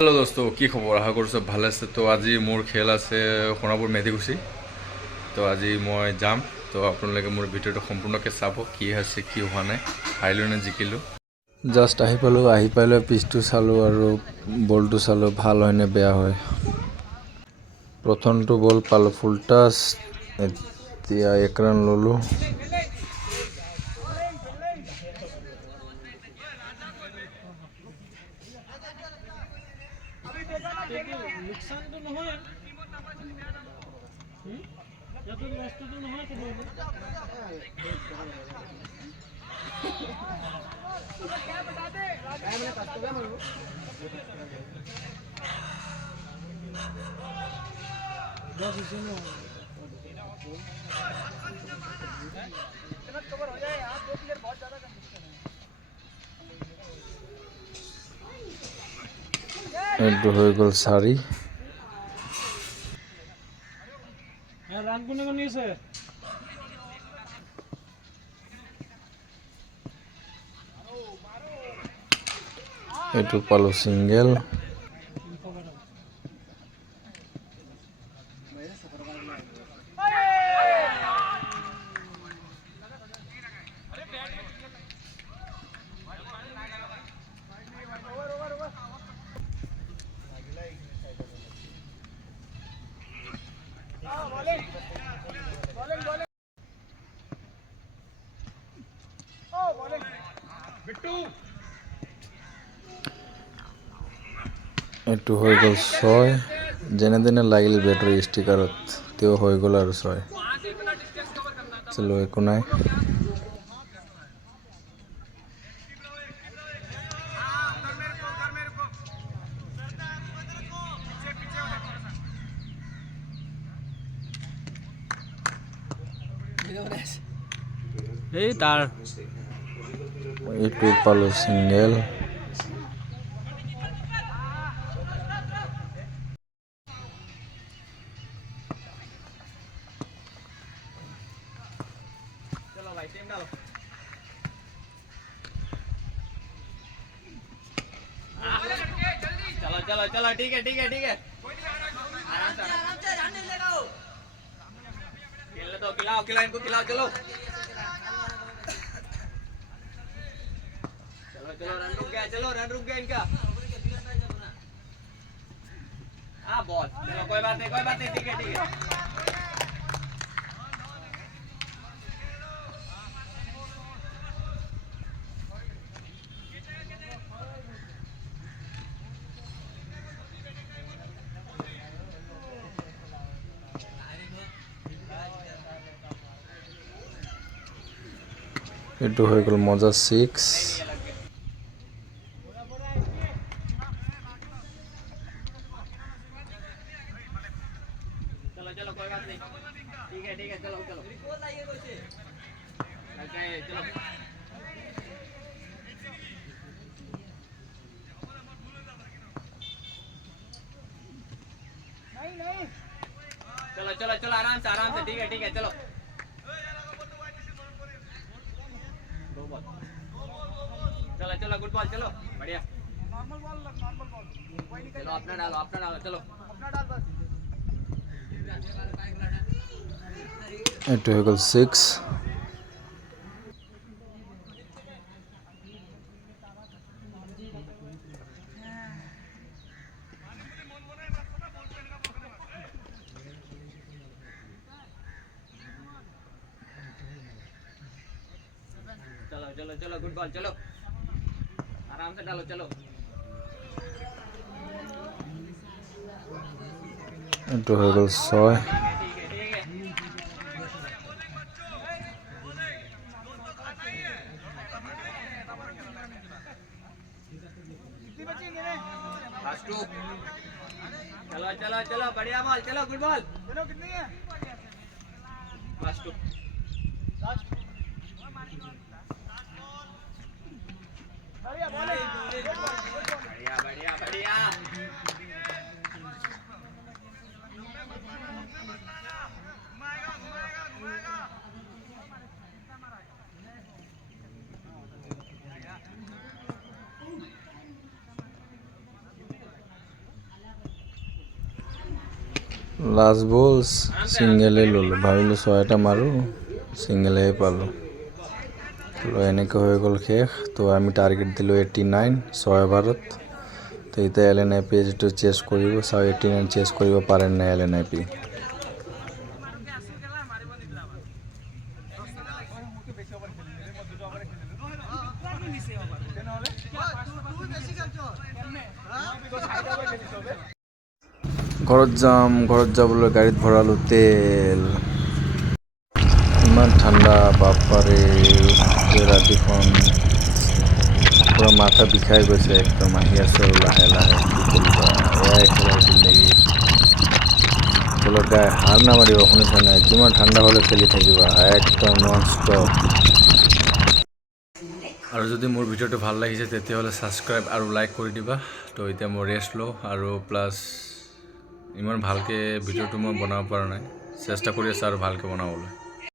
হেল্ল' দোস্ত, কি খবৰ? আশা কৰোঁ চব ভালে আছে। তো আজি মোৰ খেল আছে সোণাপুৰ মেধিকুচি। তো আজি মই যাম। তো আপোনালোকে মোৰ ভিডিঅ'টো সম্পূৰ্ণকৈ চাব, কি হৈছে কি হোৱা নাই, হাৰিলোঁ নে জিকিলোঁ। জাষ্ট আহি পালোঁ পিচটো চালোঁ আৰু বলটো চালোঁ ভাল হয় নে বেয়া হয়। প্ৰথমটো বল পালোঁ ফুল টাচ, এতিয়া 1 ৰান ল'লোঁ। এইটো হৈ গ'ল 4। এইটো পালোঁ ছিংগেল। এইটো হৈ গ'ল 6। যেনে তেনে লাগিল বেটাৰী ষ্টিকাৰত, তেওঁ হৈ গ'ল আৰু 6। চলো, একো নাই। এইটো পালোঁ ছিংগেল। चलो ठीक है आराम से खेलने दो, खिलाओ इनको खिलाओ। चलो रन रुक गया इनका। हाँ बॉल, चलो कोई बात नहीं, ठीक है। এইটো হৈ গ'ল মজা 6। चलो कोई बात नहीं, ठीक है चलो चलो चलो आराम से ठीक है चलो। चलो गुड बॉल, चलो बढ़िया। चलो अपना डालो चलो। এইটো হৈ গ'ল 6। चलो गुड बॉल, चलो आराम से डालो चलो। এইটো হৈ গ'ল 6। चलो बढ़िया बॉल, चलो गुड बॉल। चलो कितनी है? लास्ट 2। बढ़िया। লাষ্ট বল ছিংগেলেই ল'লোঁ, ভাবিলোঁ 6টা মাৰোঁ, ছিংগেলহে পালোঁ। তো এনেকৈ হৈ গ'ল শেষ। তো আমি টাৰ্গেট দিলোঁ 89 6 অভাৰত। তো এতিয়া LNIP যিটো চেছ কৰিব, চাওঁ 89 চেছ কৰিব পাৰে নাই LNIP। ঘৰত যাবলৈ গাড়ীত ভৰালোঁ তেল। ইমান ঠাণ্ডা বাপাৰে, ৰাতিখন পূৰা মাথা বিষাই গৈছে একদম। আহি আছে আৰু লাহে লাহে, কি কৰিবা, এয়াই খেলাৰ জিন্দগী। খেলৰ গাই হাৰ নামাৰিব, শুনিছা নাই? যিমান ঠাণ্ডা হ'লে খেলি থাকিবা একদম নন ষ্টপ। আৰু যদি মোৰ ভিডিঅ'টো ভাল লাগিছে তেতিয়াহ'লে ছাবস্ক্ৰাইব আৰু লাইক কৰি দিবা। তো এতিয়া মই ৰেষ্ট লওঁ, আৰু প্লাছ ইমান ভালকৈ ভিডিঅ'টো মই বনাব পৰা নাই, চেষ্টা কৰি আছোঁ আৰু ভালকৈ বনাবলৈ।